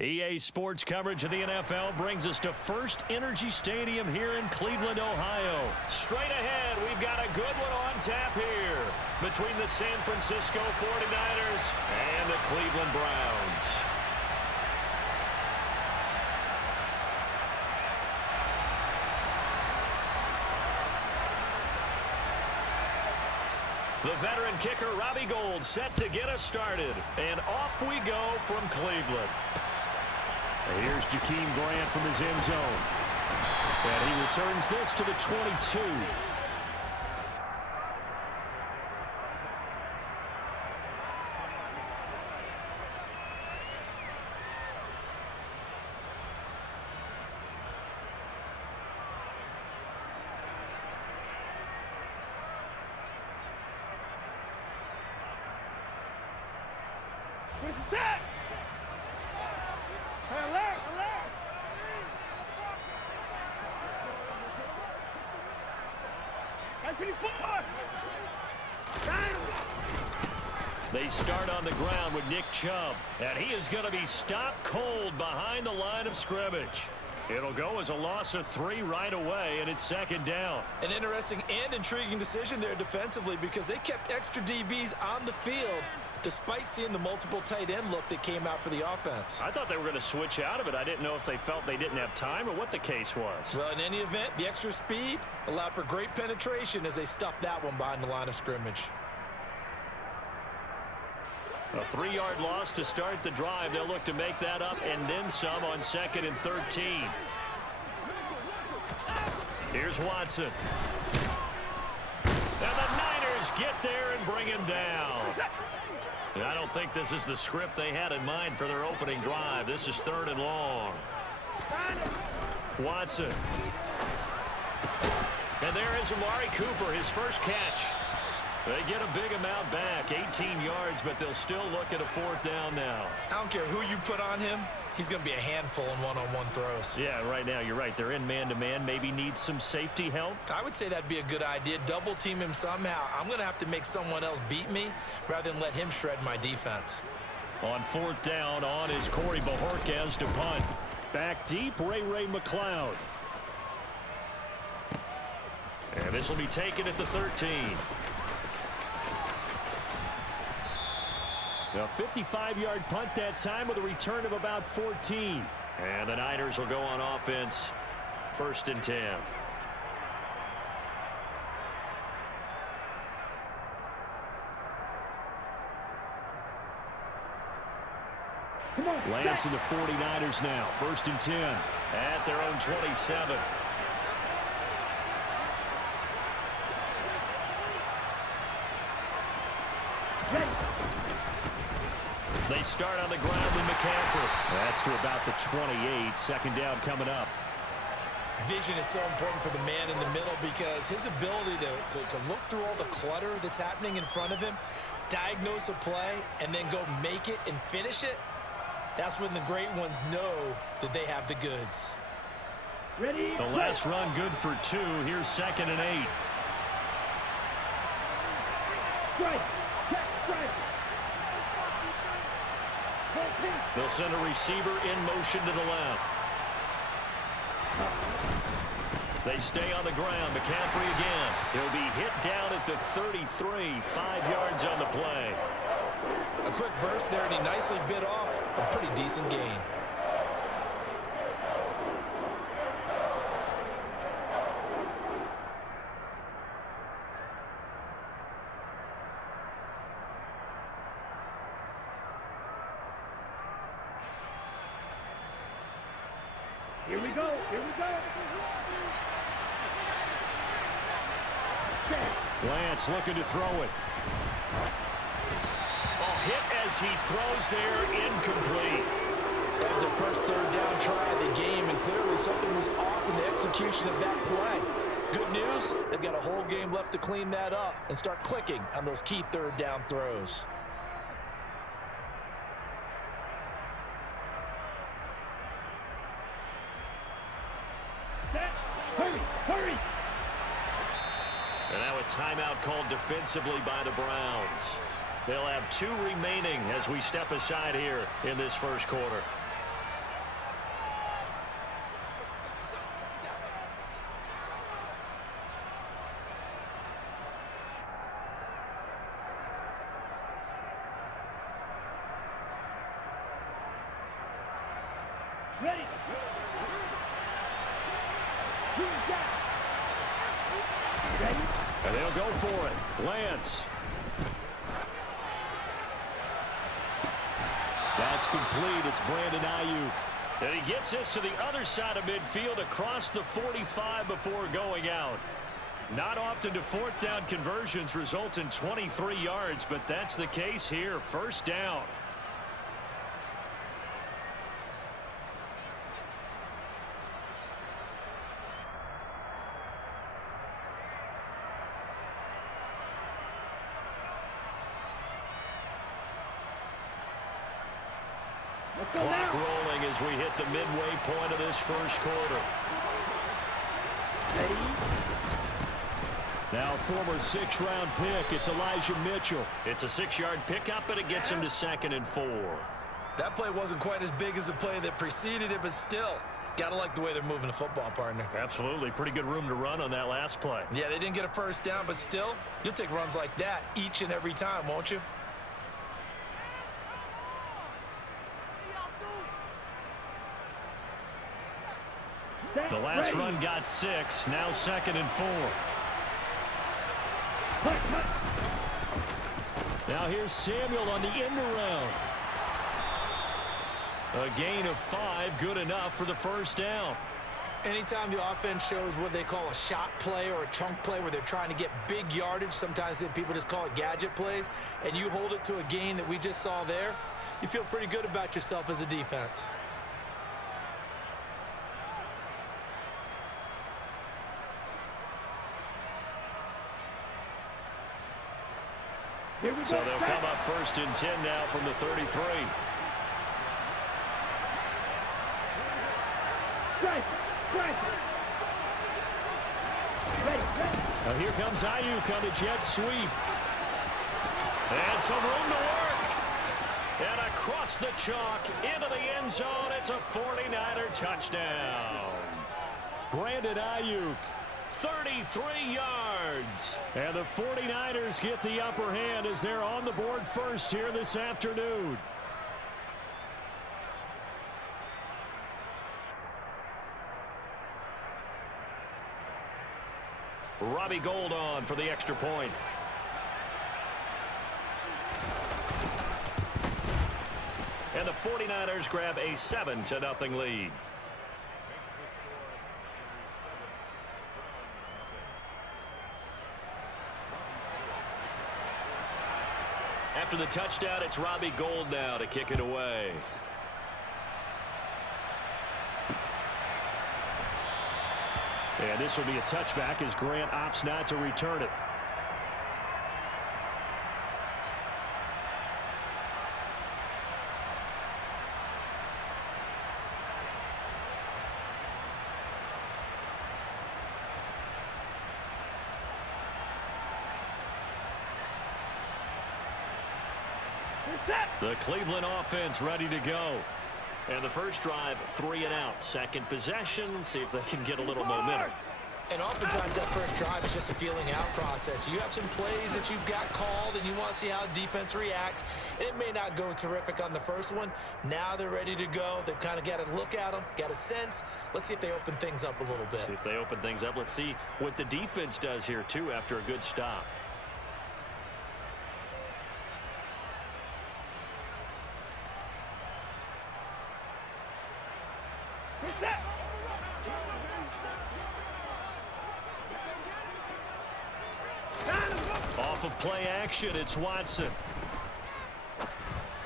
EA Sports coverage of the NFL brings us to First Energy Stadium here in Cleveland, Ohio. Straight ahead, we've got a good one on tap here between the San Francisco 49ers and the Cleveland Browns. The veteran kicker Robbie Gould set to get us started. And off we go from Cleveland. Here's Jakeem Grant from his end zone. And he returns this to the 22. Where's that? Alert! They start on the ground with Nick Chubb, and he is going to be stopped cold behind the line of scrimmage. It'll go as a loss of 3 right away, and it's second down. An interesting and intriguing decision there defensively because they kept extra DBs on the field despite seeing the multiple tight end look that came out for the offense. I thought they were going to switch out of it. I didn't know if they felt they didn't have time or what the case was. Well, in any event, the extra speed allowed for great penetration as they stuffed that one behind the line of scrimmage. A 3-yard loss to start the drive. They'll look to make that up and then some on 2nd and 13. Here's Watson. And the Niners get there and bring him down. I don't think this is the script they had in mind for their opening drive. This is 3rd and long. Watson. And there is Amari Cooper, his first catch. They get a big amount back, 18 yards, but they'll still look at a 4th down now. I don't care who you put on him. He's going to be a handful in one-on-one throws. Yeah, right now you're right. They're in man-to-man. Maybe need some safety help. I would say that'd be a good idea. Double team him somehow. I'm going to have to make someone else beat me rather than let him shred my defense. On 4th down, on is Corey Bajorquez to punt. Back deep, Ray McLeod. And this will be taken at the 13. A 55-yard punt that time with a return of about 14. And the Niners will go on offense, 1st and 10. Lance and the 49ers now, 1st and 10 at their own 27. They start on the ground with McCaffrey. That's to about the 28. 2nd down coming up. Vision is so important for the man in the middle because his ability to look through all the clutter that's happening in front of him, diagnose a play, and then go make it and finish it, that's when the great ones know that they have the goods. Ready? The last run good for 2. Here's 2nd and 8. Strike. They'll send a receiver in motion to the left. They stay on the ground. McCaffrey again. He'll be hit down at the 33. 5 yards on the play. A quick burst there, and he nicely bit off a pretty decent gain. Here we go. Lance looking to throw it. Hit as he throws there, incomplete. That was their first 3rd down try of the game, and clearly something was off in the execution of that play. Good news, they've got a whole game left to clean that up and start clicking on those key 3rd down throws. Hurry! And now a timeout called defensively by the Browns. They'll have 2 remaining as we step aside here in this 1st quarter. Ready. Ready. And they'll go for it. Lance. That's complete. It's Brandon Ayuk. And he gets this to the other side of midfield across the 45 before going out. Not often do fourth down conversions result in 23 yards, but that's the case here. First down. Clock rolling as we hit the midway point of this first quarter. Ready. Now former 6th-round pick, it's Elijah Mitchell. It's a 6-yard pickup, but it gets him to 2nd and 4. That play wasn't quite as big as the play that preceded it, but still, gotta like the way they're moving the football, partner. Absolutely. Pretty good room to run on that last play. Yeah, they didn't get a first down, but still, you'll take runs like that each and every time, won't you? The last run got 6. Now 2nd and 4. Now here's Samuel on the end around. A gain of 5, good enough for the first down. Anytime the offense shows what they call a shot play or a chunk play where they're trying to get big yardage, sometimes people just call it gadget plays, and you hold it to a gain that we just saw there, you feel pretty good about yourself as a defense. Here we go. So they'll come up 1st and 10 now from the 33. Strike. Ready. Now here comes Ayuk on the jet sweep. And some room to work. And across the chalk into the end zone. It's a 49er touchdown. Brandon Ayuk, 33 yards. And the 49ers get the upper hand as they're on the board first here this afternoon. Robbie Gould on for the extra point. And the 49ers grab a 7-0 lead. After the touchdown, it's Robbie Gould now to kick it away. And this will be a touchback as Grant opts not to return it. The Cleveland offense ready to go. And the first drive, 3 and out. Second possession, see if they can get a little momentum. And oftentimes that first drive is just a feeling out process. You have some plays that you've got called and you want to see how defense reacts. And it may not go terrific on the first one. Now they're ready to go. They've kind of got to look at them, got a sense. Let's see if they open things up a little bit. See if they open things up. Let's see what the defense does here, too, after a good stop. Off of play action, it's Watson.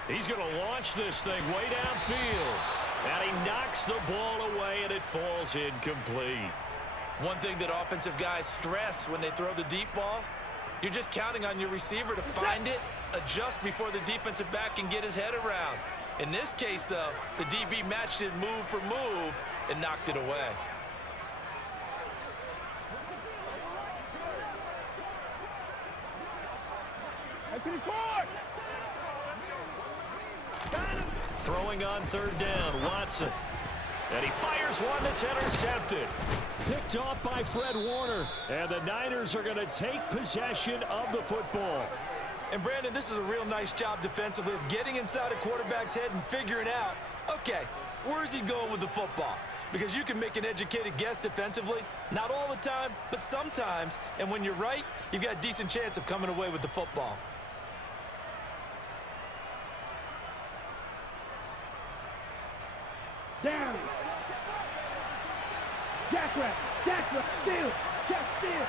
He's going to launch this thing way downfield. And he knocks the ball away, and it falls incomplete. One thing that offensive guys stress when they throw the deep ball, you're just counting on your receiver to find it, adjust before the defensive back can get his head around. In this case, though, the DB matched it move for move and knocked it away. Throwing on third down, Watson. And he fires one that's intercepted. Picked off by Fred Warner. And the Niners are going to take possession of the football. And Brandon, this is a real nice job defensively of getting inside a quarterback's head and figuring out, okay, Where's he going with the football? Because you can make an educated guess defensively, not all the time, but sometimes. And when you're right, you've got a decent chance of coming away with the football. Down. Jackrabbit. Jackrabbit. Steal. Jack steal.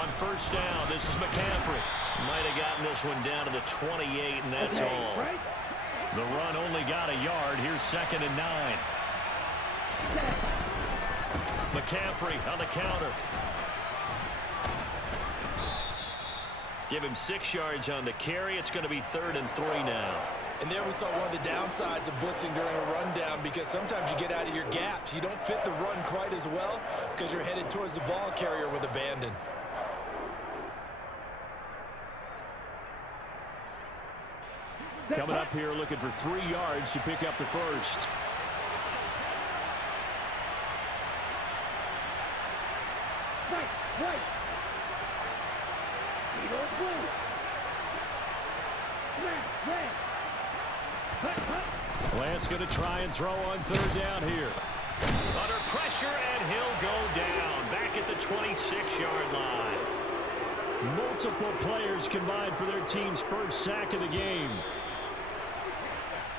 On first down, this is McCaffrey. Might have gotten this one down to the 28, and that's all. Right? The run only got a yard. Here's 2nd and 9. McCaffrey on the counter. Give him 6 yards on the carry. It's going to be 3rd and 3 now. And there we saw one of the downsides of blitzing during a rundown, because sometimes you get out of your gaps. You don't fit the run quite as well because you're headed towards the ball carrier with abandon. Coming up here looking for 3 yards to pick up the first. Right. Lance going to try and throw on 3rd down here. Under pressure, and he'll go down. Back at the 26-yard line. Multiple players combined for their team's first sack of the game.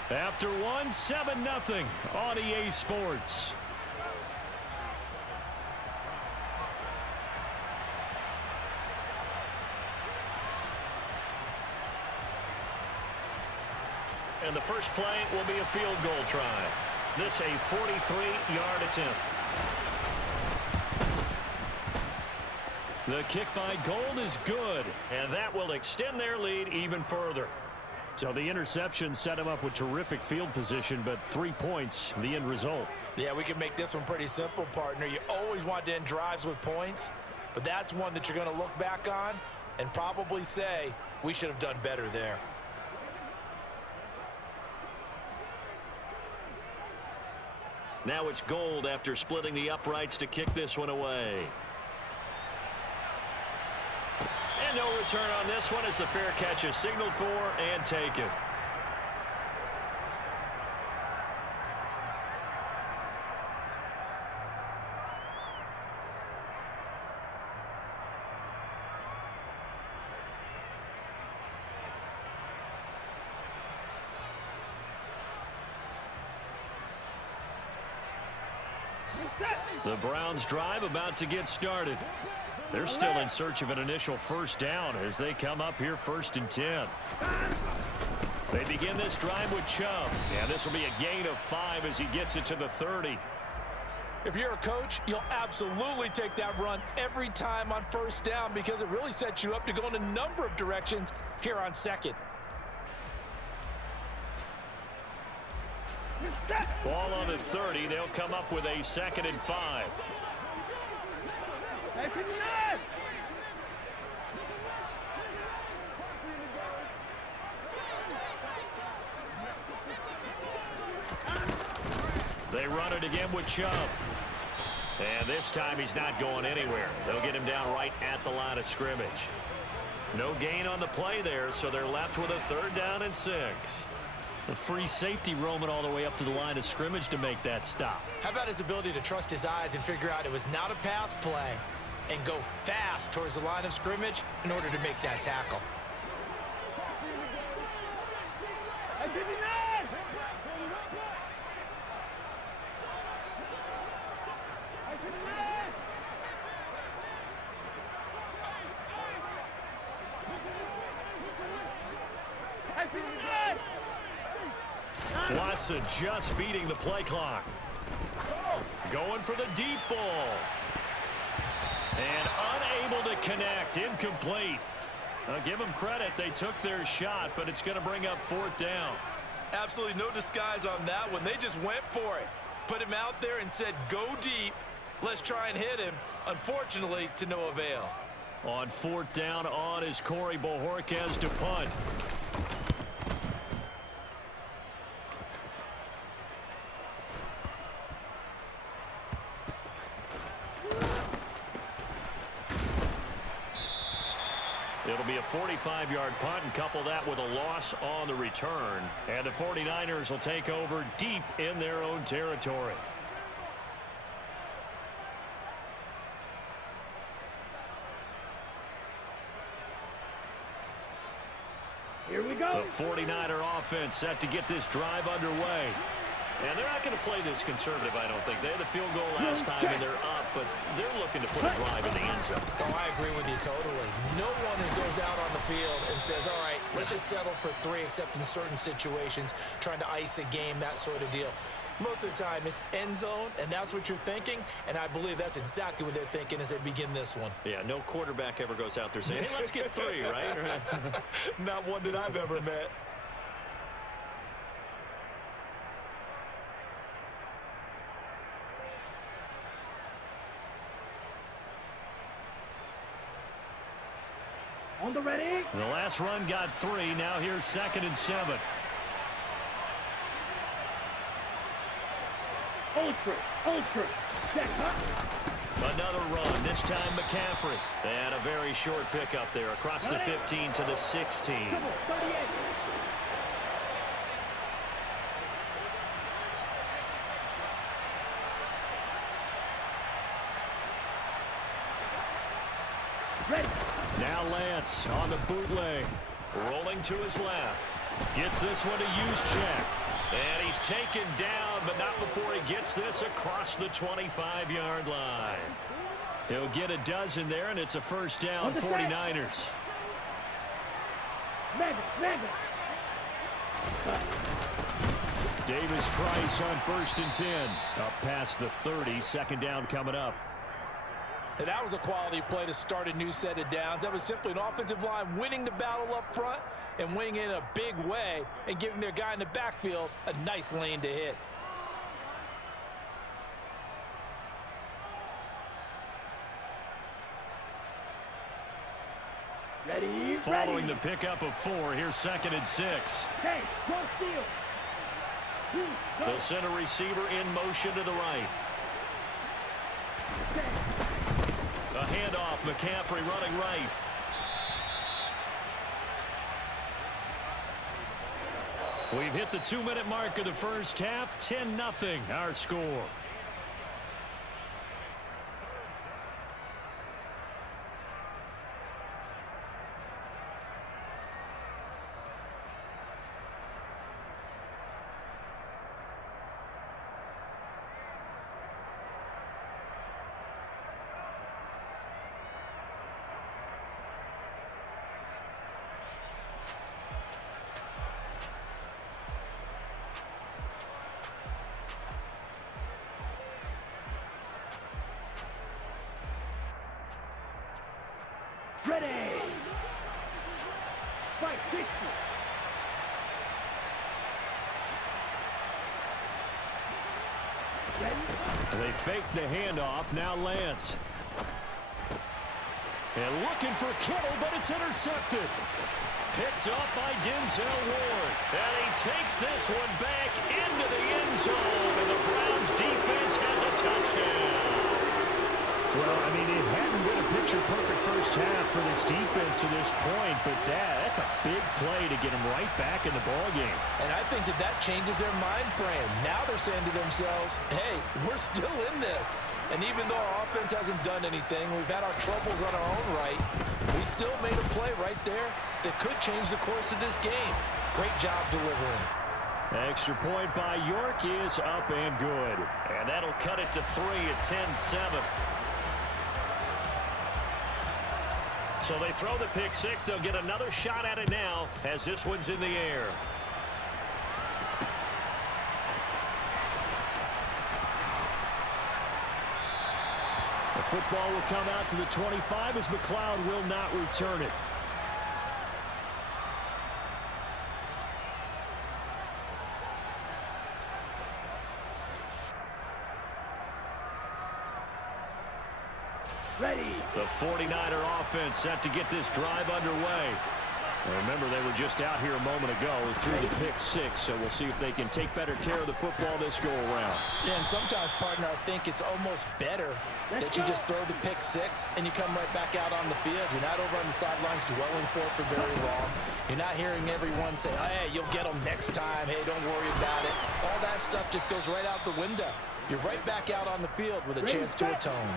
After one, 7-0 on EA Sports. And the first play will be a field goal try. This a 43-yard attempt. The kick by Gold is good, and that will extend their lead even further. So the interception set him up with terrific field position, but 3 points, the end result. Yeah, we can make this one pretty simple, partner. You always want to end drives with points, but that's one that you're going to look back on and probably say, we should have done better there. Now it's Gold after splitting the uprights to kick this one away. And no return on this one as the fair catch is signaled for and taken. The Browns drive about to get started. They're still in search of an initial first down as they come up here 1st and 10. They begin this drive with Chubb. And this will be a gain of 5 as he gets it to the 30. If you're a coach, you'll absolutely take that run every time on first down because it really sets you up to go in a number of directions here on 2nd. Ball on the 30. They'll come up with a 2nd and 5. They run it again with Chubb. And this time he's not going anywhere. They'll get him down right at the line of scrimmage. No gain on the play there, so they're left with a 3rd down and 6. A free safety roaming all the way up to the line of scrimmage to make that stop. How about his ability to trust his eyes and figure out it was not a pass play and go fast towards the line of scrimmage in order to make that tackle. Watson just beating the play clock. Going for the deep ball. And unable to connect. Incomplete. I'll give them credit. They took their shot, but it's going to bring up 4th down. Absolutely no disguise on that one. They just went for it. Put him out there and said, go deep. Let's try and hit him. Unfortunately, to no avail. On 4th down on is Corey Bojorquez to punt. It'll be a a 45-yard punt and couple that with a loss on the return. And the 49ers will take over deep in their own territory. Here we go. The 49er offense set to get this drive underway. And they're not going to play this conservative, I don't think. They had the field goal last time, and they're up, but they're looking to put a drive in the end zone. Oh, I agree with you totally. No one goes out on the field and says, all right, let's just settle for 3, except in certain situations, trying to ice a game, that sort of deal. Most of the time, it's end zone, and that's what you're thinking, and I believe that's exactly what they're thinking as they begin this one. Yeah, no quarterback ever goes out there saying, hey, let's get 3, right? Not one that I've ever met. On the ready. The last run got 3. Now here's 2nd and 7. Ultra. Check up. Another run, this time McCaffrey. And a very short pickup there across the 15 to the 16. Come on, 38. Ready. Now Lance on the bootleg. Rolling to his left. Gets this one to Juszczyk. And he's taken down, but not before he gets this across the 25-yard line. He'll get a dozen there, and it's a first down, 49ers. Mega. Davis Price on 1st and 10. Up past the 30, 2nd down coming up. And that was a quality play to start a new set of downs. That was simply an offensive line winning the battle up front and winning it in a big way and giving their guy in the backfield a nice lane to hit. Ready. Following the pickup of 4, here's 2nd and 6. Hey, go steal. They'll send a receiver in motion to the right. A handoff, McCaffrey running right. We've hit the 2-minute mark of the first half. 10-0 our score. Ready. Fight 60. Ready. They fake the handoff. Now Lance. And looking for Kittle, but it's intercepted. Picked up by Denzel Ward. And he takes this one back into the end zone. And the Browns defense has a touchdown. Well, I mean, it hadn't been a picture-perfect first half for this defense to this point, but that's a big play to get them right back in the ballgame. And I think that changes their mind frame. Now they're saying to themselves, hey, we're still in this. And even though our offense hasn't done anything, we've had our troubles on our own right, we still made a play right there that could change the course of this game. Great job delivering. Extra point by York is up and good. And that'll cut it to 3 at 10-7. So they throw the pick six. They'll get another shot at it now as this one's in the air. The football will come out to the 25 as McLeod will not return it. Ready. The 49er offense set to get this drive underway. Remember, they were just out here a moment ago through the pick six, so we'll see if they can take better care of the football this go-around. Yeah, and sometimes, partner, I think it's almost better that you just throw the pick six and you come right back out on the field. You're not over on the sidelines dwelling for it for very long. You're not hearing everyone say, hey, you'll get them next time. Hey, don't worry about it. All that stuff just goes right out the window. You're right back out on the field with a chance to atone.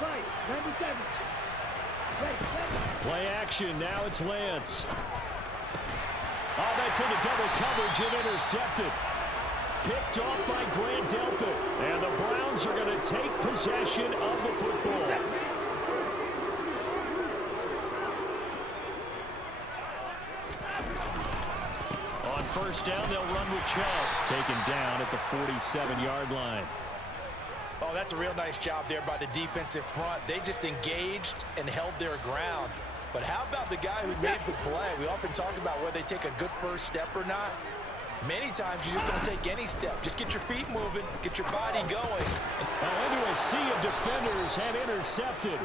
Fight, 97. Play action, now it's Lance. Oh, that's into double coverage and intercepted. Picked off by Grant Delpit. And the Browns are going to take possession of the football. On first down, they'll run with Chubb. Taken down at the 47-yard line. Oh, that's a real nice job there by the defensive front. They just engaged and held their ground. But how about the guy who made the play? We often talk about whether they take a good first step or not. Many times you just don't take any step. Just get your feet moving, get your body going. Into a sea of defenders and intercepted.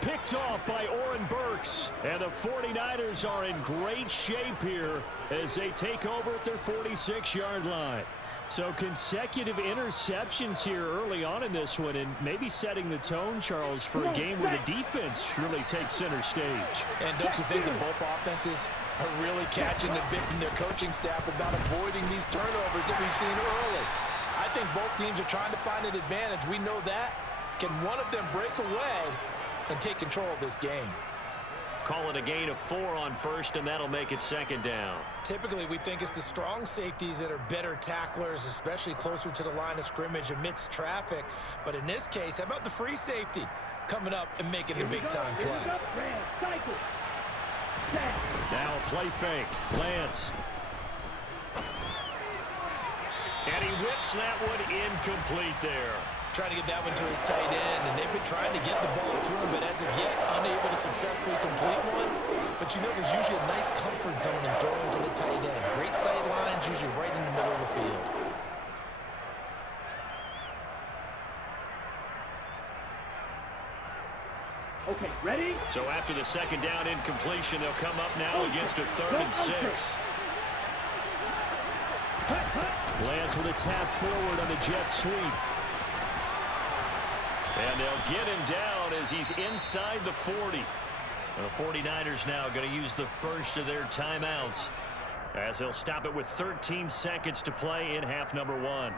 Picked off by Oren Burks. And the 49ers are in great shape here as they take over at their 46-yard line. So consecutive interceptions here early on in this one, and maybe setting the tone, Charles, for a game where the defense really takes center stage. And don't you think that both offenses are really catching the bit from their coaching staff about avoiding these turnovers that we've seen early? I think both teams are trying to find an advantage. We know that. Can one of them break away and take control of this game? Call it a gain of 4 on first, and that'll make it second down. Typically, we think it's the strong safeties that are better tacklers, especially closer to the line of scrimmage amidst traffic. But in this case, how about the free safety coming up and making a big-time play? Now a play fake. Lance. And he whips that one incomplete there. Trying to get that one to his tight end, and they've been trying to get the ball to him, but as of yet, unable to successfully complete one. But you know there's usually a nice comfort zone in throwing to the tight end. Great sight lines, usually right in the middle of the field. Okay, ready? So after the second down incompletion, they'll come up now against a 3rd and 6. Lance with a tap forward on the jet sweep. And they'll get him down as he's inside the 40. The 49ers now going to use the first of their timeouts as they'll stop it with 13 seconds to play in half number 1.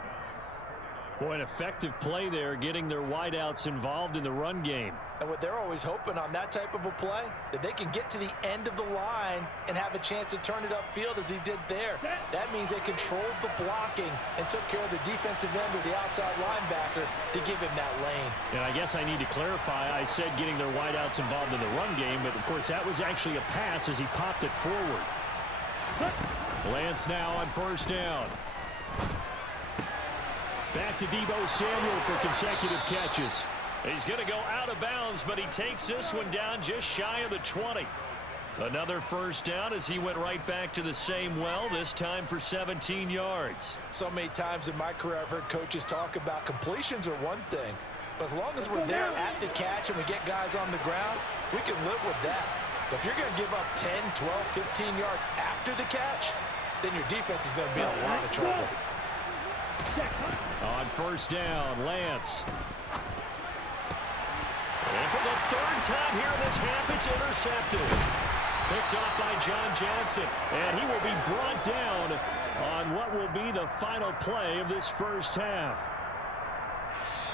Boy, an effective play there, getting their wideouts involved in the run game. And what they're always hoping on that type of a play, that they can get to the end of the line and have a chance to turn it upfield as he did there. That means they controlled the blocking and took care of the defensive end or the outside linebacker to give him that lane. And I guess I need to clarify, I said getting their wideouts involved in the run game, but of course that was actually a pass as he popped it forward. Lance now on first down. Back to Deebo Samuel for consecutive catches. He's going to go out of bounds, but he takes this one down just shy of the 20. Another first down as he went right back to the same well, this time for 17 yards. So many times in my career I've heard coaches talk about completions are one thing, but as long as we're there at the catch and we get guys on the ground, we can live with that. But if you're going to give up 10, 12, 15 yards after the catch, then your defense is going to be in a lot of trouble. On first down, Lance. And for the 3rd time here in this half, it's intercepted. Picked off by John Johnson. And he will be brought down on what will be the final play of this first half.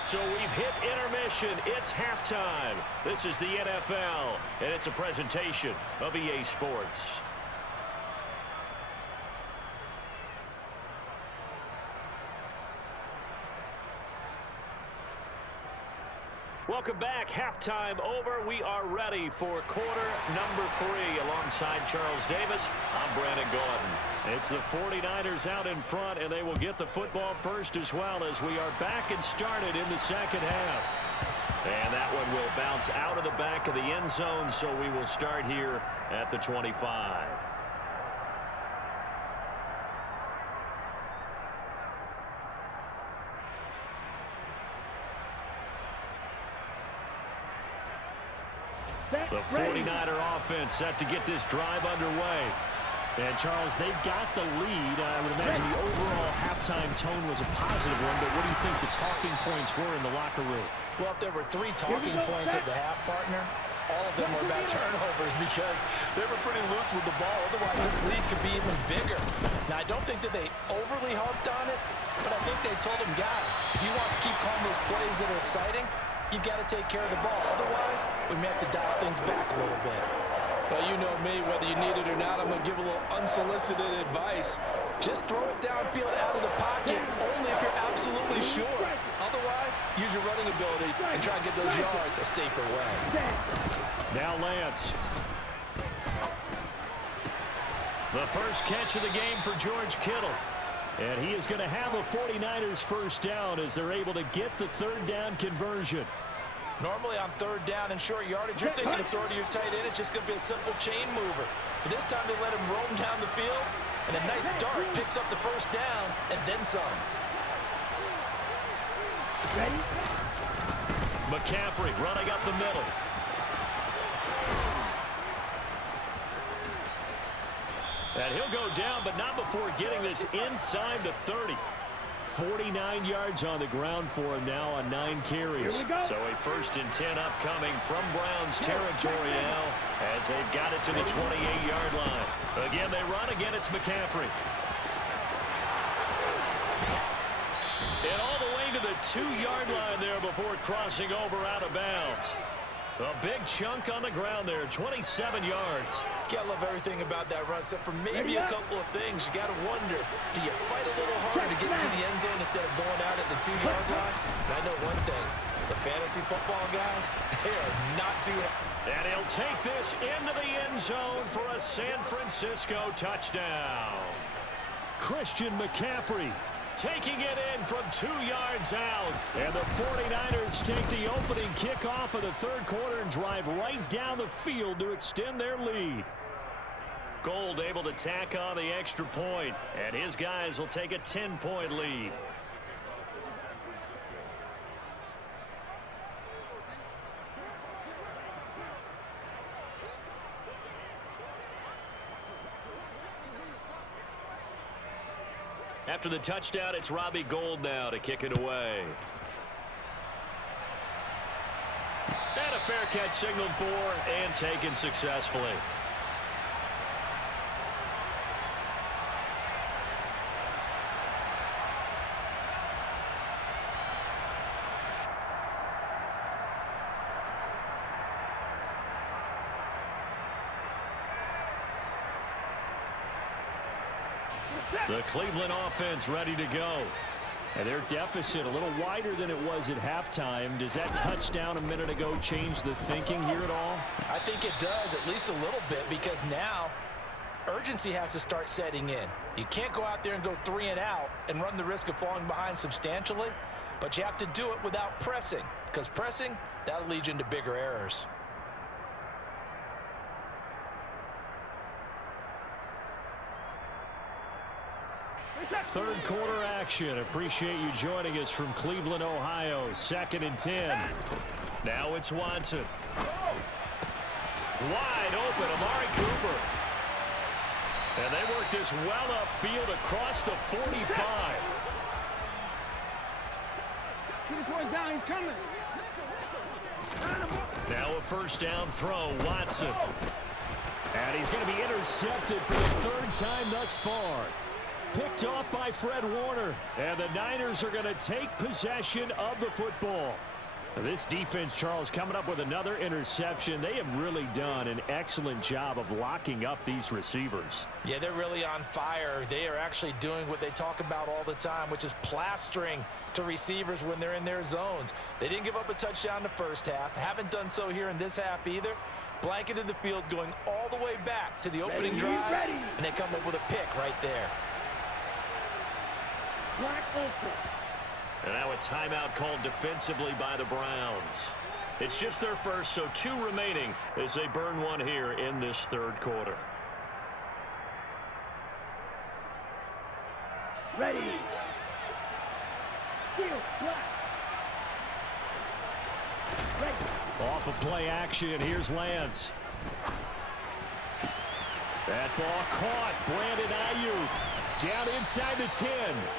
So we've hit intermission. It's halftime. This is the NFL, and it's a presentation of EA Sports. Welcome back. Halftime over. We are ready for quarter number 3. Alongside Charles Davis, I'm Brandon Gordon. It's the 49ers out in front, and they will get the football first as well as we are back and started in the second half. And that one will bounce out of the back of the end zone, so we will start here at the 25. The 49er offense set to get this drive underway. And, Charles, they've got the lead. I would imagine the overall halftime tone was a positive one, but what do you think the talking points were in the locker room? Well, if there were 3 talking points at the half, partner, all of them were about turnovers because they were pretty loose with the ball. Otherwise, this lead could be even bigger. Now, I don't think that they overly harped on it, but I think they told them, guys, if you want to keep calling those plays that are exciting, you've got to take care of the ball. Otherwise, we may have to dial things back a little bit. Well, you know me, whether you need it or not, I'm going to give a little unsolicited advice. Just throw it downfield out of the pocket, only if you're absolutely sure. Otherwise, use your running ability and try and get those yards a safer way. Now Lance. The first catch of the game for George Kittle. And he is going to have a 49ers first down as they're able to get the third down conversion. Normally on third down and short yardage, you're thinking of throw to your tight end. It's just going to be a simple chain mover. But this time they let him roam down the field, and a nice dart picks up the first down and then some. Ready? McCaffrey running up the middle. And he'll go down, but not before getting this inside the 30. 49 yards on the ground for him now on 9 carries. So a 1st and 10 upcoming from Browns territory now as they've got it to the 28-yard line. Again, they run. Again, it's McCaffrey. And all the way to the 2-yard line there before crossing over out of bounds. A big chunk on the ground there, 27 yards. You gotta love everything about that run, except for maybe a couple of things. You gotta wonder, do you fight a little harder to get into the end zone instead of going out at the 2-yard line? And I know one thing, the fantasy football guys, they are not too happy. And he'll take this into the end zone for a San Francisco touchdown. Christian McCaffrey taking it in from 2 yards out. And the 49ers take the opening kickoff of the third quarter and drive right down the field to extend their lead. Gold able to tack on the extra point, and his guys will take a 10-point lead. After the touchdown, it's Robbie Gould now to kick it away. And a fair catch signaled for and taken successfully. The Cleveland offense ready to go. And their deficit a little wider than it was at halftime. Does that touchdown a minute ago change the thinking here at all? I think it does, at least a little bit, because now urgency has to start setting in. You can't go out there and go 3 and out and run the risk of falling behind substantially, but you have to do it without pressing, because pressing, that'll lead you into bigger errors. Third quarter action. Appreciate you joining us from Cleveland, Ohio. 2nd and 10. Now it's Watson. Wide open, Amari Cooper. And they work this well upfield across the 45. Get it going down, he's coming. Now a first down throw, Watson. And he's going to be intercepted for the 3rd time thus far. Picked off by Fred Warner. And the Niners are going to take possession of the football. This defense, Charles, coming up with another interception. They have really done an excellent job of locking up these receivers. Yeah, they're really on fire. They are actually doing what they talk about all the time, which is plastering to receivers when they're in their zones. They didn't give up a touchdown in the first half. Haven't done so here in this half either. Blanketed the field going all the way back to the opening drive. And they come up with a pick right there. And now a timeout called defensively by the Browns. It's just their first, so 2 remaining as they burn one here in this third quarter. Ready. Field, black. Ready. Off of play action, here's Lance. That ball caught. Brandon Ayuk down inside the 10.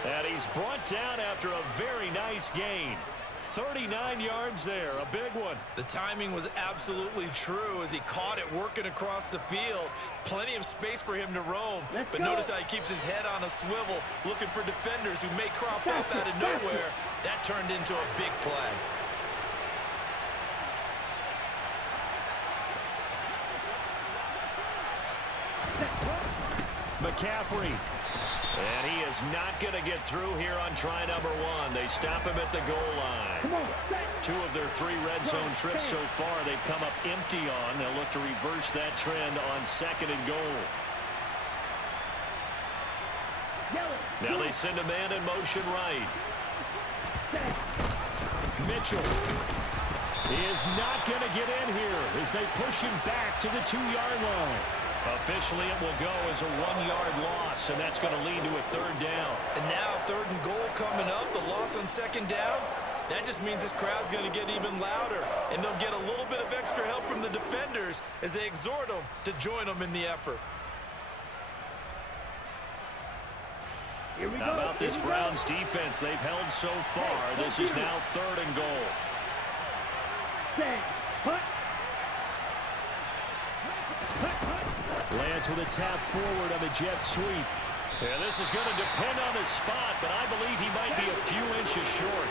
And he's brought down after a very nice gain. 39 yards there, a big one. The timing was absolutely true as he caught it working across the field. Plenty of space for him to roam. But notice how he keeps his head on a swivel, looking for defenders who may crop up out of nowhere. That turned into a big play. McCaffrey. And he is not going to get through here on try number 1. They stop him at the goal line. 2 of their 3 red zone trips so far they've come up empty on. They'll look to reverse that trend on 2nd and goal. Now they send a man in motion right. Mitchell is not going to get in here as they push him back to the 2-yard line. Officially, it will go as a 1-yard loss, and that's going to lead to a 3rd down. And now 3rd and goal coming up, the loss on 2nd down. That just means this crowd's going to get even louder, and they'll get a little bit of extra help from the defenders as they exhort them to join them in the effort. How about this Browns defense they've held so far? This is now 3rd and goal. Lance with a tap forward on the jet sweep. Yeah, this is going to depend on his spot, but I believe he might be a few inches short.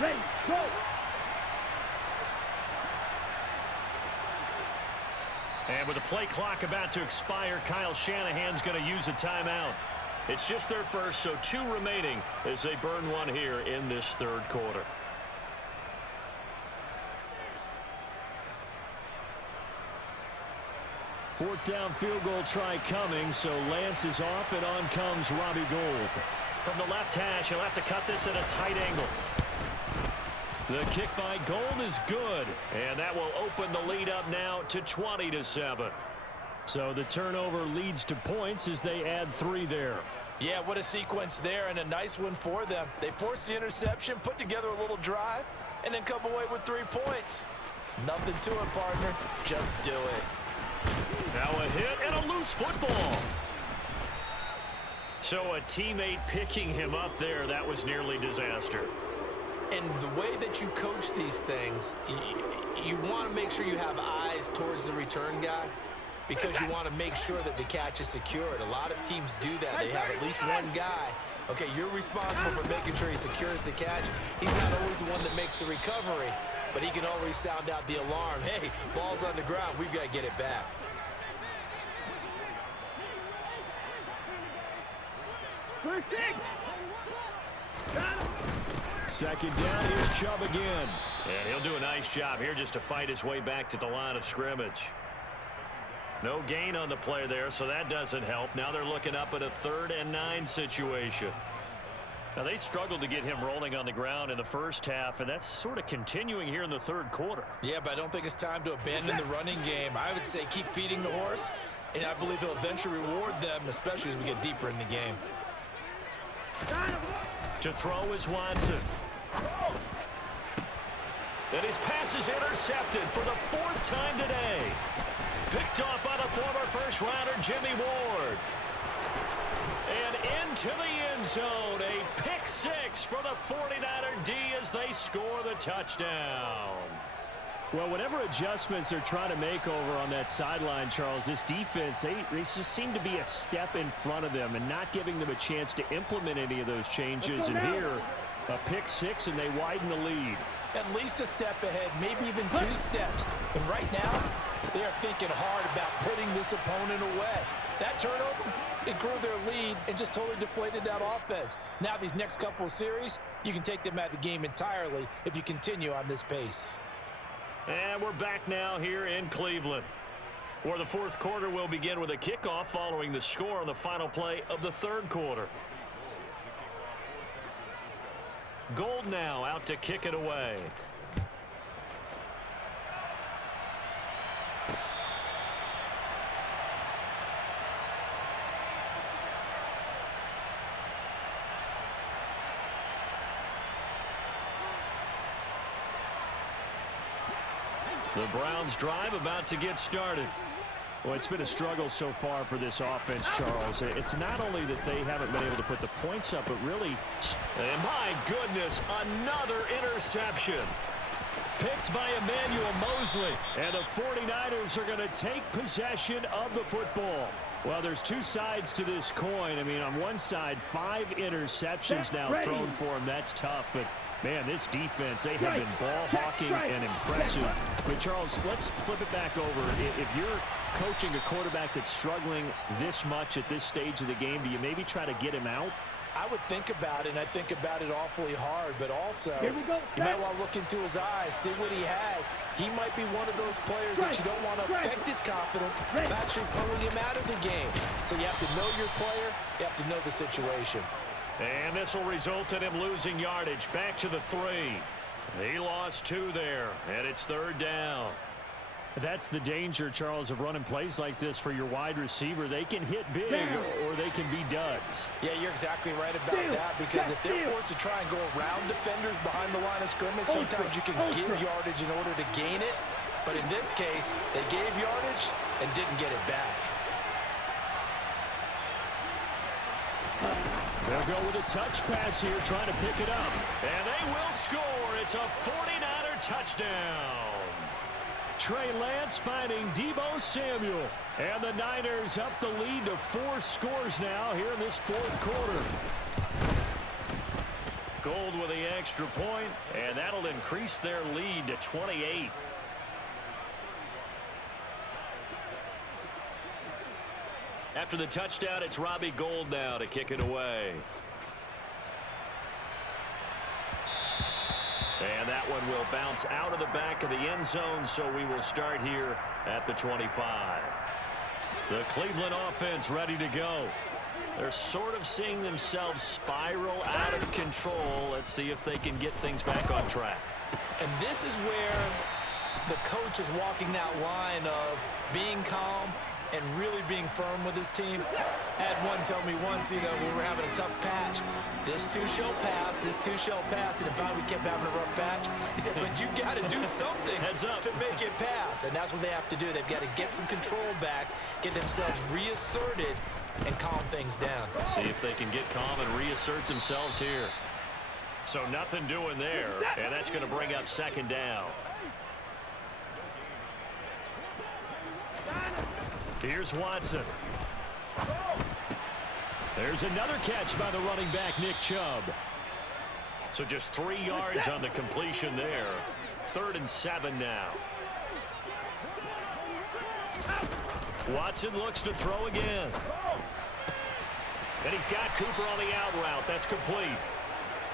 Ready, go! And with the play clock about to expire, Kyle Shanahan's going to use a timeout. It's just their first, so 2 remaining as they burn 1 here in this 3rd quarter. Fourth down field goal try coming, so Lance is off, and on comes Robbie Gould. From the left hash, he'll have to cut this at a tight angle. The kick by Gould is good, and that will open the lead up now to 20-7. So the turnover leads to points as they add 3 there. Yeah, what a sequence there, and a nice one for them. They forced the interception, put together a little drive, and then come away with 3 points. Nothing to it, partner. Just do it. Now a hit and a loose football. So a teammate picking him up there, that was nearly disaster. And the way that you coach these things, you want to make sure you have eyes towards the return guy because you want to make sure that the catch is secured. A lot of teams do that. They have at least one guy. Okay, you're responsible for making sure he secures the catch. He's not always the one that makes the recovery, but he can always sound out the alarm. Hey, ball's on the ground. We've got to get it back. First six! Second down, here's Chubb again. And he'll do a nice job here just to fight his way back to the line of scrimmage. No gain on the play there, so that doesn't help. Now they're looking up at a 3rd and 9 situation. Now they struggled to get him rolling on the ground in the first half, and that's sort of continuing here in the 3rd quarter. Yeah, but I don't think it's time to abandon the running game. I would say keep feeding the horse, and I believe he'll eventually reward them, especially as we get deeper in the game. To throw is Watson. And his pass is intercepted for the 4th time today. Picked off by the former first-rounder Jimmy Ward. And into the end zone, a pick 6 for the 49er D as they score the touchdown. Well, whatever adjustments they're trying to make over on that sideline, Charles, this defense, they just seem to be a step in front of them and not giving them a chance to implement any of those changes. And here, a pick 6, and they widen the lead. At least a step ahead, maybe even 2 steps. And right now, they are thinking hard about putting this opponent away. That turnover, it grew their lead and just totally deflated that offense. Now these next couple of series, you can take them out of the game entirely if you continue on this pace. And we're back now here in Cleveland. Or the fourth quarter will begin with a kickoff following the score on the final play of the third quarter. Gold now out to kick it away. The Browns drive about to get started. Well, it's been a struggle so far for this offense, Charles. It's not only that they haven't been able to put the points up, but really... And my goodness, another interception. Picked by Emmanuel Mosley. And the 49ers are going to take possession of the football. Well, there's two sides to this coin. I mean, on one side, 5 interceptions now thrown for him. That's tough, but... Man, this defense, they have been ball hawking and impressive. But, Charles, let's flip it back over. If you're coaching a quarterback that's struggling this much at this stage of the game, do you maybe try to get him out? I would think about it, and I think about it awfully hard, but also you might want to look into his eyes, see what he has. He might be one of those players that you don't want to affect his confidence by actually pulling him out of the game. So you have to know your player, you have to know the situation. And this will result in him losing yardage. Back to the 3. He lost 2 there, and it's third down. That's the danger, Charles, of running plays like this for your wide receiver. They can hit big or they can be duds. Yeah, you're exactly right about that, because if they're forced to try and go around defenders behind the line of scrimmage, sometimes you can give yardage in order to gain it. But in this case, they gave yardage and didn't get it back. They'll go with a touch pass here, trying to pick it up. And they will score. It's a 49er touchdown. Trey Lance finding Deebo Samuel. And the Niners up the lead to 4 scores now here in this fourth quarter. Gold with the extra point, and that'll increase their lead to 28. After the touchdown, it's Robbie Gould now to kick it away. And that one will bounce out of the back of the end zone, so we will start here at the 25. The Cleveland offense ready to go. They're sort of seeing themselves spiral out of control. Let's see if they can get things back on track. And this is where the coach is walking that line of being calm and really being firm with his team. I had one tell me once, we were having a tough patch. This too shall pass, this too shall pass. And finally we kept having a rough patch. He said, but you got to do something to make it pass. And that's what they have to do. They've got to get some control back, get themselves reasserted, and calm things down. See if they can get calm and reassert themselves here. So nothing doing there, and that's going to bring up second down. Here's Watson. There's another catch by the running back, Nick Chubb. So just 3 yards on the completion there. 3rd and 7 now. Watson looks to throw again. And he's got Cooper on the out route. That's complete.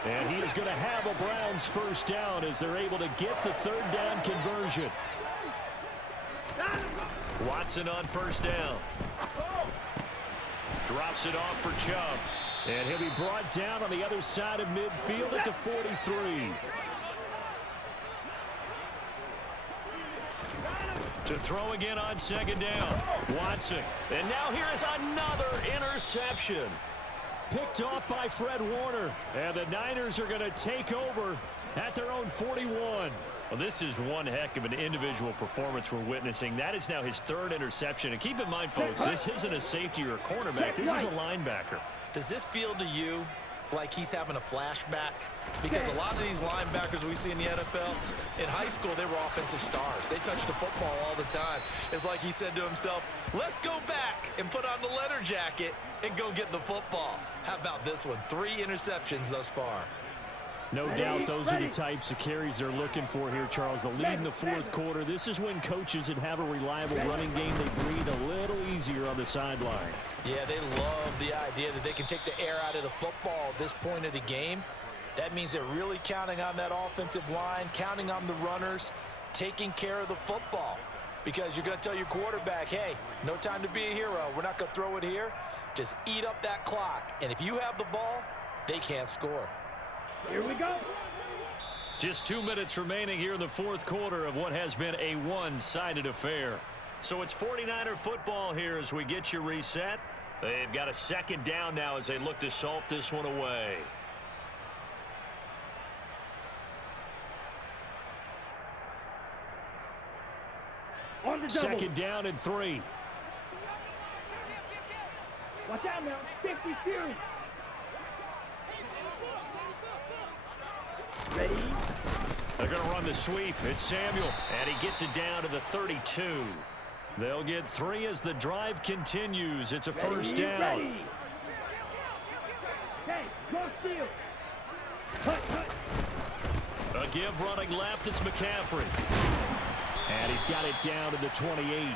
And he is going to have a Browns first down as they're able to get the 3rd down conversion. Watson on first down. Drops it off for Chubb. And he'll be brought down on the other side of midfield at the 43. To throw again on second down. Watson. And now here is another interception. Picked off by Fred Warner. And the Niners are going to take over at their own 41. Well, this is one heck of an individual performance we're witnessing. That is now his 3rd interception. And keep in mind, folks, this isn't a safety or a cornerback. This is a linebacker. Does this feel to you like he's having a flashback? Because a lot of these linebackers we see in the NFL, in high school, they were offensive stars. They touched the football all the time. It's like he said to himself, let's go back and put on the leather jacket and go get the football. How about this one? 3 interceptions thus far. No doubt those are the types of carries they're looking for here, Charles. The lead in the fourth quarter. This is when coaches that have a reliable running game, they breathe a little easier on the sideline. Yeah, they love the idea that they can take the air out of the football at this point of the game. That means they're really counting on that offensive line, counting on the runners, taking care of the football. because you're going to tell your quarterback, hey, no time to be a hero. We're not going to throw it here. Just eat up that clock. And if you have the ball, they can't score. Here we go. Just 2 minutes remaining here in the fourth quarter of what has been a one-sided affair. So it's 49er football here as we get you reset. They've got a second down now as they look to salt this one away. On the double. Second down and 3. Watch out now. 50 few. Ready? They're going to run the sweep. It's Samuel, and he gets it down to the 32. They'll get 3 as the drive continues. It's a first down. Ready. Hey, cross field. Cut, cut. A give running left. It's McCaffrey. And he's got it down to the 28.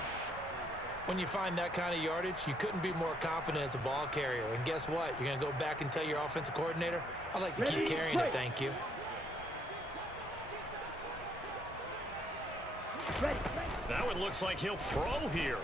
When you find that kind of yardage, you couldn't be more confident as a ball carrier. And guess what? You're going to go back and tell your offensive coordinator, I'd like to keep carrying it, thank you. Ready. That one looks like he'll throw here.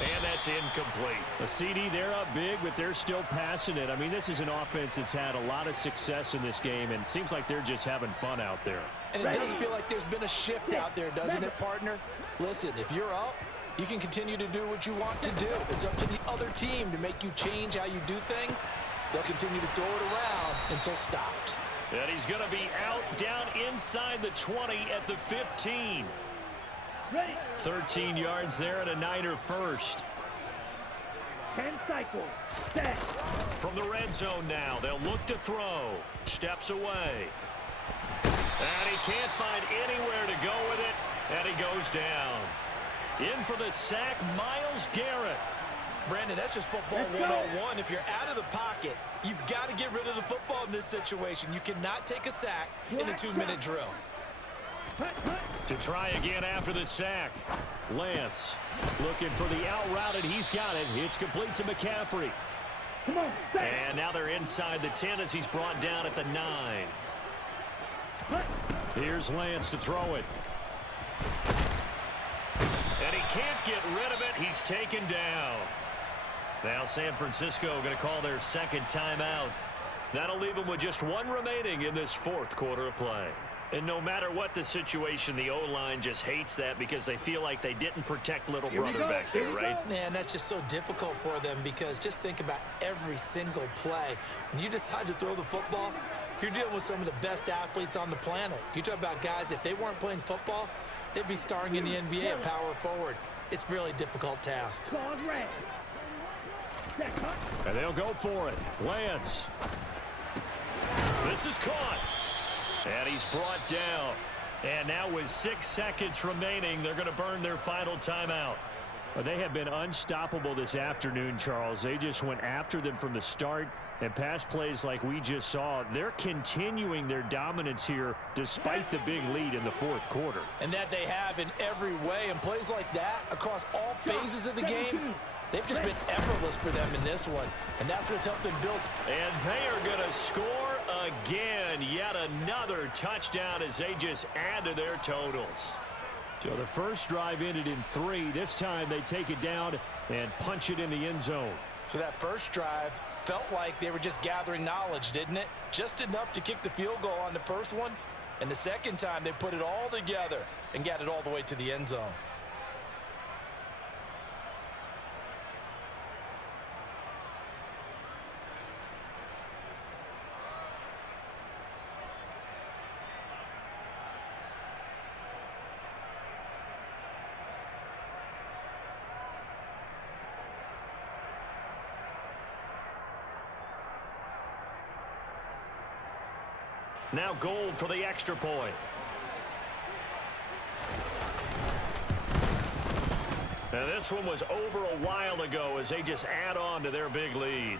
And that's incomplete. A CD, they're up big, but they're still passing it. I mean, this is an offense that's had a lot of success in this game, and it seems like they're just having fun out there. And it does feel like there's been a shift out there, doesn't it, partner? Listen, if you're up, you can continue to do what you want to do. It's up to the other team to make you change how you do things. They'll continue to throw it around until stopped. And he's going to be out down inside the 20 at the 15. Ready. 13 yards there and a Niner first. 10 cycles. Set. From the red zone now, they'll look to throw. Steps away. And he can't find anywhere to go with it, and he goes down. In for the sack, Myles Garrett. Brandon, that's just football 101. If you're out of the pocket, you've got to get rid of the football in this situation. You cannot take a sack in a 2-minute drill. To try again after the sack. Lance looking for the out route, and he's got it. It's complete to McCaffrey. Come on. Set. And now they're inside the 10 as he's brought down at the 9. Here's Lance to throw it. And he can't get rid of it. He's taken down. Now San Francisco going to call their second timeout. That'll leave them with just 1 remaining in this fourth quarter of play. And no matter what the situation, the O-line just hates that because they feel like they didn't protect little brother back there, right? Man, that's just so difficult for them because just think about every single play. When you decide to throw the football, you're dealing with some of the best athletes on the planet. You talk about guys, if they weren't playing football, they'd be starring in the NBA at power forward. It's a really difficult task. And they'll go for it. Lance. This is caught. And he's brought down. And now with 6 seconds remaining, they're going to burn their final timeout. Well, they have been unstoppable this afternoon, Charles. They just went after them from the start. And pass plays like we just saw, they're continuing their dominance here despite the big lead in the fourth quarter. And that they have in every way. And plays like that across all phases of the game, they've just been effortless for them in this one. And that's what's helped them build. And they are going to score again. Yet another touchdown as they just add to their totals. So the first drive ended in 3. This time they take it down and punch it in the end zone. So that first drive felt like they were just gathering knowledge, didn't it? Just enough to kick the field goal on the first one. And the second time they put it all together and got it all the way to the end zone. Now Gold for the extra point. Now this one was over a while ago as they just add on to their big lead.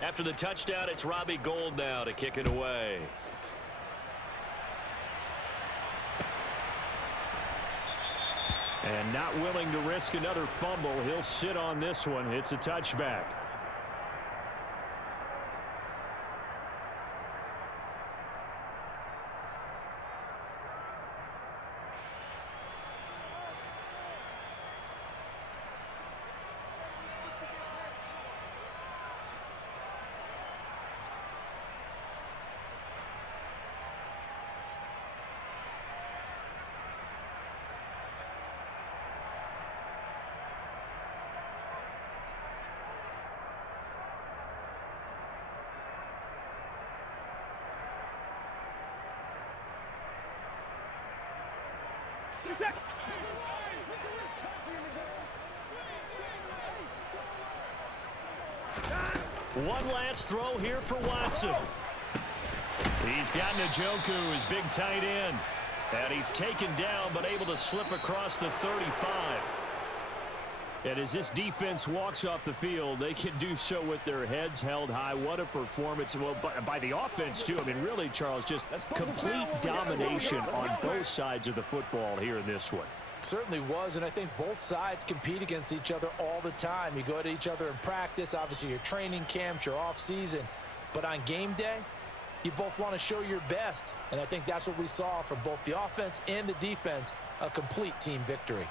After the touchdown, it's Robbie Gould now to kick it away. And not willing to risk another fumble. He'll sit on this one. It's a touchback. One last throw here for Watson. He's got Njoku, his big tight end. And he's taken down, but able to slip across the 35. And as this defense walks off the field, they can do so with their heads held high. What a performance. Well, by the offense, too. I mean, really, Charles, just complete domination on both sides of the football here in this one. Certainly was, and I think both sides compete against each other all the time. You go to each other in practice, obviously your training camps, your off-season. But on game day, you both want to show your best. And I think that's what we saw from both the offense and the defense, a complete team victory.